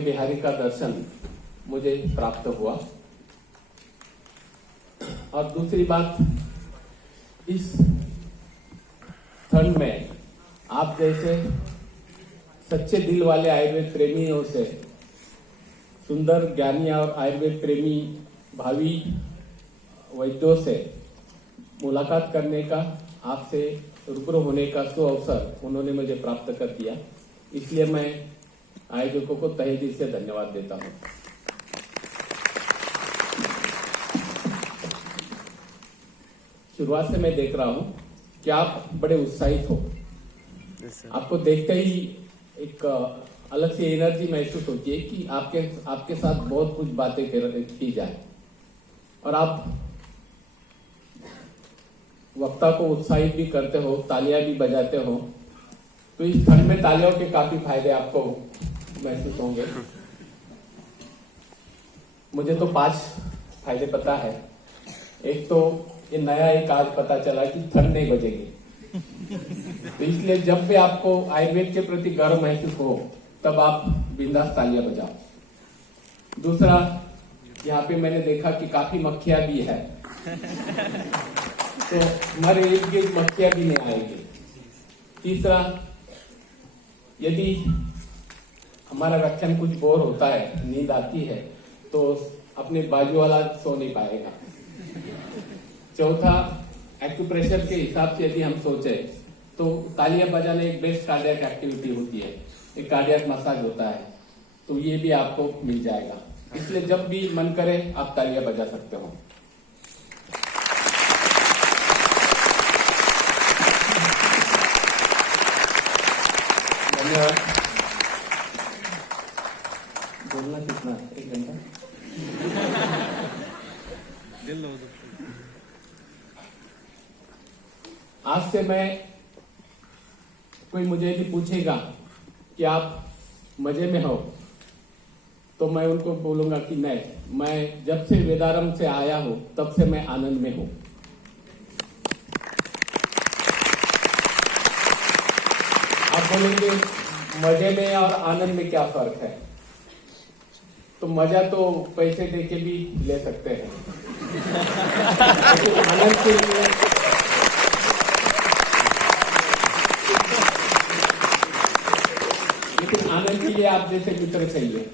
बिहारी का दर्शन मुझे प्राप्त हुआ। और दूसरी बात, इस ठंड में आप जैसे सच्चे दिल वाले आयुर्वेद प्रेमियों से, सुंदर ज्ञानी और आयुर्वेद प्रेमी भावी वैद्यों से मुलाकात करने का, आपसे रूबरू होने का सुअवसर उन्होंने मुझे प्राप्त कर दिया। इसलिए मैं आयोजकों को तहे दिल से धन्यवाद देता हूं। शुरुआत से मैं देख रहा हूं कि आप बड़े उत्साहित हो। आपको देखते ही एक अलग सी एनर्जी महसूस होती है कि आपके साथ बहुत कुछ बातें की जाए, और आप वक्ता को उत्साहित भी करते हो, तालियां भी बजाते हो। तो इस ठंड में तालियों के काफी फायदे आपको महसूस होंगे। मुझे तो 5 फायदे पता है। एक तो ये नया एक आज पता चला कि ठंड नहीं बजेगी। तो इसलिए जब भी आपको आयुर्वेद के प्रति गर्व महसूस हो, तब आप बिंदास तालियां बजाओ। दूसरा, यहाँ पे मैंने देखा कि काफी मक्खियां भी है, तो हमारे इर्द गिर्द मक्खियां भी नहीं आएगी। तीसरा, यदि हमारा रक्षण कुछ बोर होता है, नींद आती है, तो अपने बाजू वाला सो नहीं पाएगा। चौथा, एक्यूप्रेशर के हिसाब से यदि हम सोचे तो तालियां बजाना एक बेस्ट कार्डियक एक्टिविटी होती है, एक कार्डियक मसाज होता है, तो ये भी आपको मिल जाएगा। इसलिए जब भी मन करे आप तालियां बजा सकते हो। धन्यवाद। बोलना कितना? 1 घंटा? आज से मैं, कोई मुझे यदि पूछेगा कि आप मजे में हो, तो मैं उनको बोलूंगा कि नहीं, मैं जब से वेदारम से आया हूं तब से मैं आनंद में हूं। आप बोलेंगे मजे में और आनंद में क्या फर्क है? तो मजा तो पैसे देके भी ले सकते हैं, लेकिन आनंद के लिए आप जैसे मित्र चाहिए,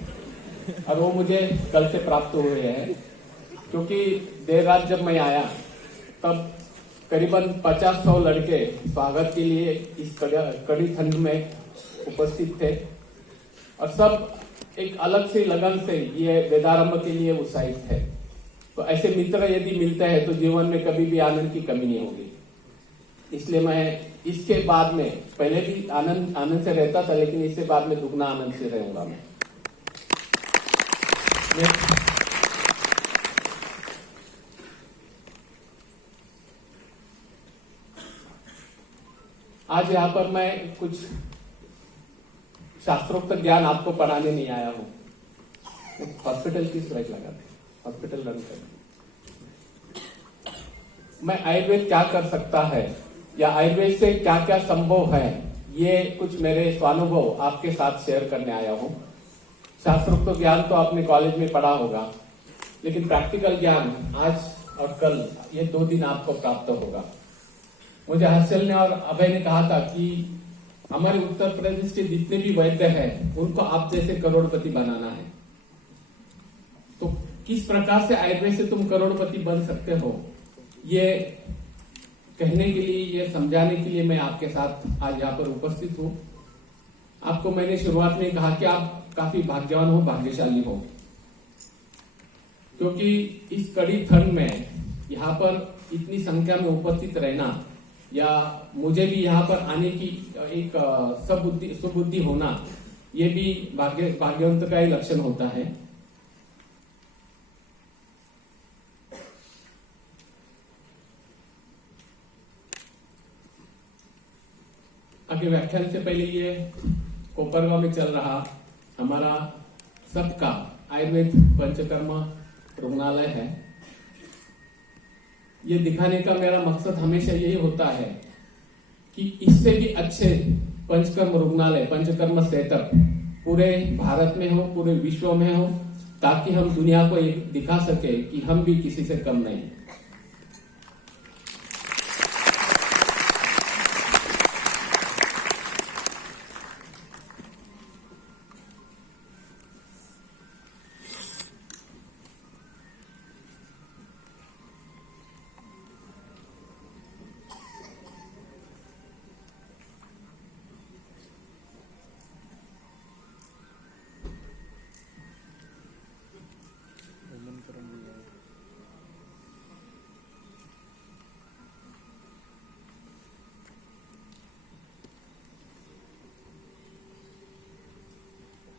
और वो मुझे कल से प्राप्त हुए हैं। क्योंकि देर रात जब मैं आया, तब करीबन 50-100 लड़के स्वागत के लिए इस कड़ी ठंड में उपस्थित थे, और सब एक अलग से लगन से ये वेदारंभ के लिए उत्साहित है। तो ऐसे मित्र यदि मिलते हैं तो जीवन में कभी भी आनंद की कमी नहीं होगी। इसलिए मैं इसके बाद में, पहले भी आनंद से रहता था, लेकिन इससे बाद में दुगना आनंद से रहूंगा मैं। आज यहाँ पर मैं कुछ शास्त्रोक्त ज्ञान आपको पढ़ाने नहीं आया हूं। हॉस्पिटल की सुरक्षा लगाते, हॉस्पिटल रन कर, मैं आयुर्वेद क्या कर सकता है या आयुर्वेद से क्या क्या संभव है, ये कुछ मेरे स्वानुभव आपके साथ शेयर करने आया हूं। शास्त्रोक्त ज्ञान तो आपने कॉलेज में पढ़ा होगा, लेकिन प्रैक्टिकल ज्ञान आज और कल, ये 2 दिन आपको प्राप्त होगा। मुझे हर्षल ने और अभय ने कहा था कि हमारे उत्तर प्रदेश के जितने भी वैद्य हैं, उनको आप जैसे करोड़पति बनाना है। तो किस प्रकार से आयुर्वेद से तुम करोड़पति बन सकते हो, ये कहने के लिए, ये समझाने के लिए मैं आपके साथ आज यहाँ पर उपस्थित हूँ। आपको मैंने शुरुआत में कहा कि आप काफी भाग्यवान हो, भाग्यशाली हो, क्योंकि इस कड़ी ठंड में यहाँ पर इतनी संख्या में उपस्थित रहना, या मुझे भी यहाँ पर आने की एक सुबुद्धि होना, ये भी भाग्यवंत का ही लक्षण होता है। आगे व्याख्यान से पहले, ये कोपरगांव में चल रहा हमारा सबका आयुर्वेद पंचकर्म रुग्णालय है। ये दिखाने का मेरा मकसद हमेशा यही होता है कि इससे भी अच्छे पंचकर्म रुग्णालय, पंचकर्म सेटअप पूरे भारत में हो, पूरे विश्व में हो, ताकि हम दुनिया को एक दिखा सके कि हम भी किसी से कम नहीं।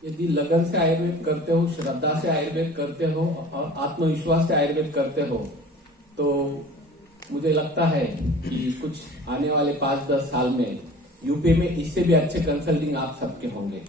यदि लगन से आयुर्वेद करते हो, श्रद्धा से आयुर्वेद करते हो और आत्मविश्वास से आयुर्वेद करते हो, तो मुझे लगता है कि कुछ आने वाले 5-10 साल में यूपी में इससे भी अच्छे कंसल्टिंग आप सबके होंगे।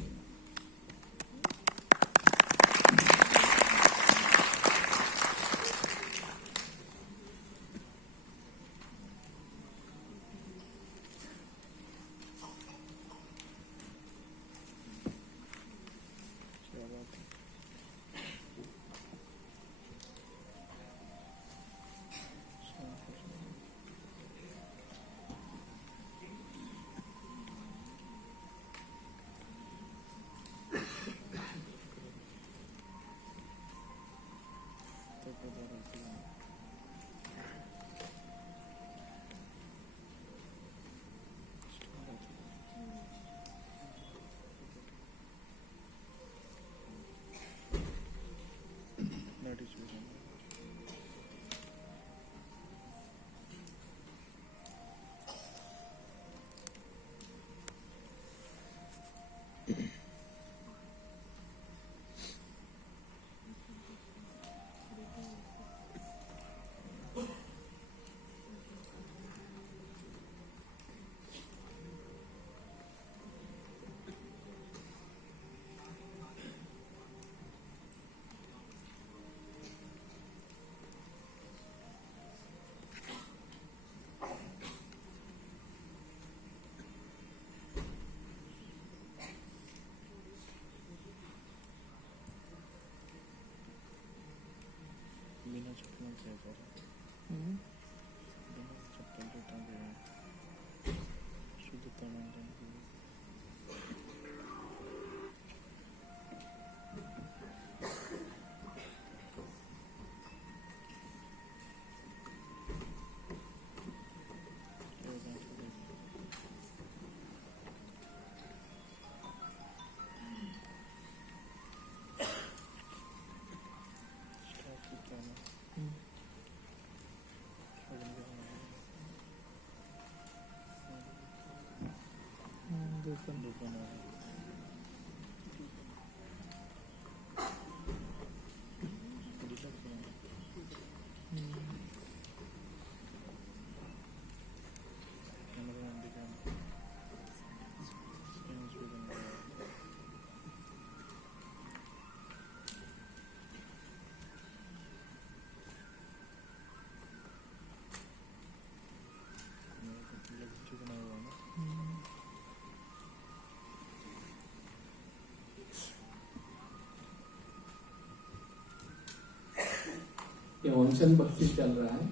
ये ऑनसन बख्शिश चल रहा है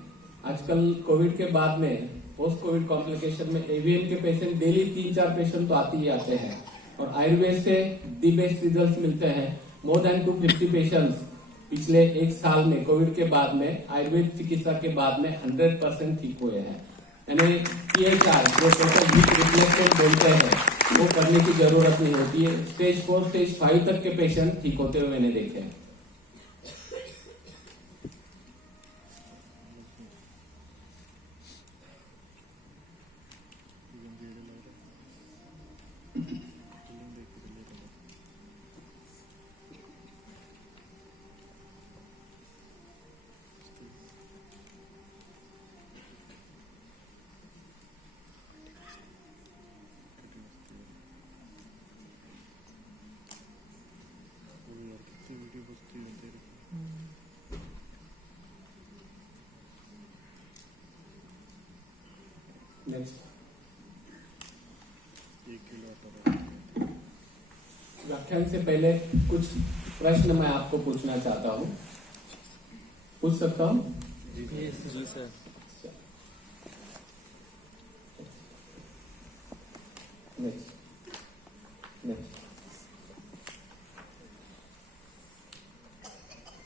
आजकल। कोविड के बाद में पोस्ट कोविड कॉम्प्लिकेशन में एवीएन के पेशेंट डेली 3-4 पेशेंट तो आते ही आते हैं, और आयुर्वेद से दी बेस्ट रिजल्ट मिलते हैं। मोर देन 250 पेशेंट्स पिछले 1 साल में कोविड के बाद में आयुर्वेद चिकित्सा के बाद में 100% ठीक हुए हैं। यानी PHR जो टोटल हीट रिप्लेसमेंट बोलते हैं वो करने की जरूरत नहीं होती है। स्टेज 4 स्टेज 5 तक के पेशेंट ठीक होते हुए मैंने देखे हैं। व्याख्यान से पहले कुछ प्रश्न मैं आपको पूछना चाहता हूँ, पूछ सकता हूँ? जी सर। नेक्स्ट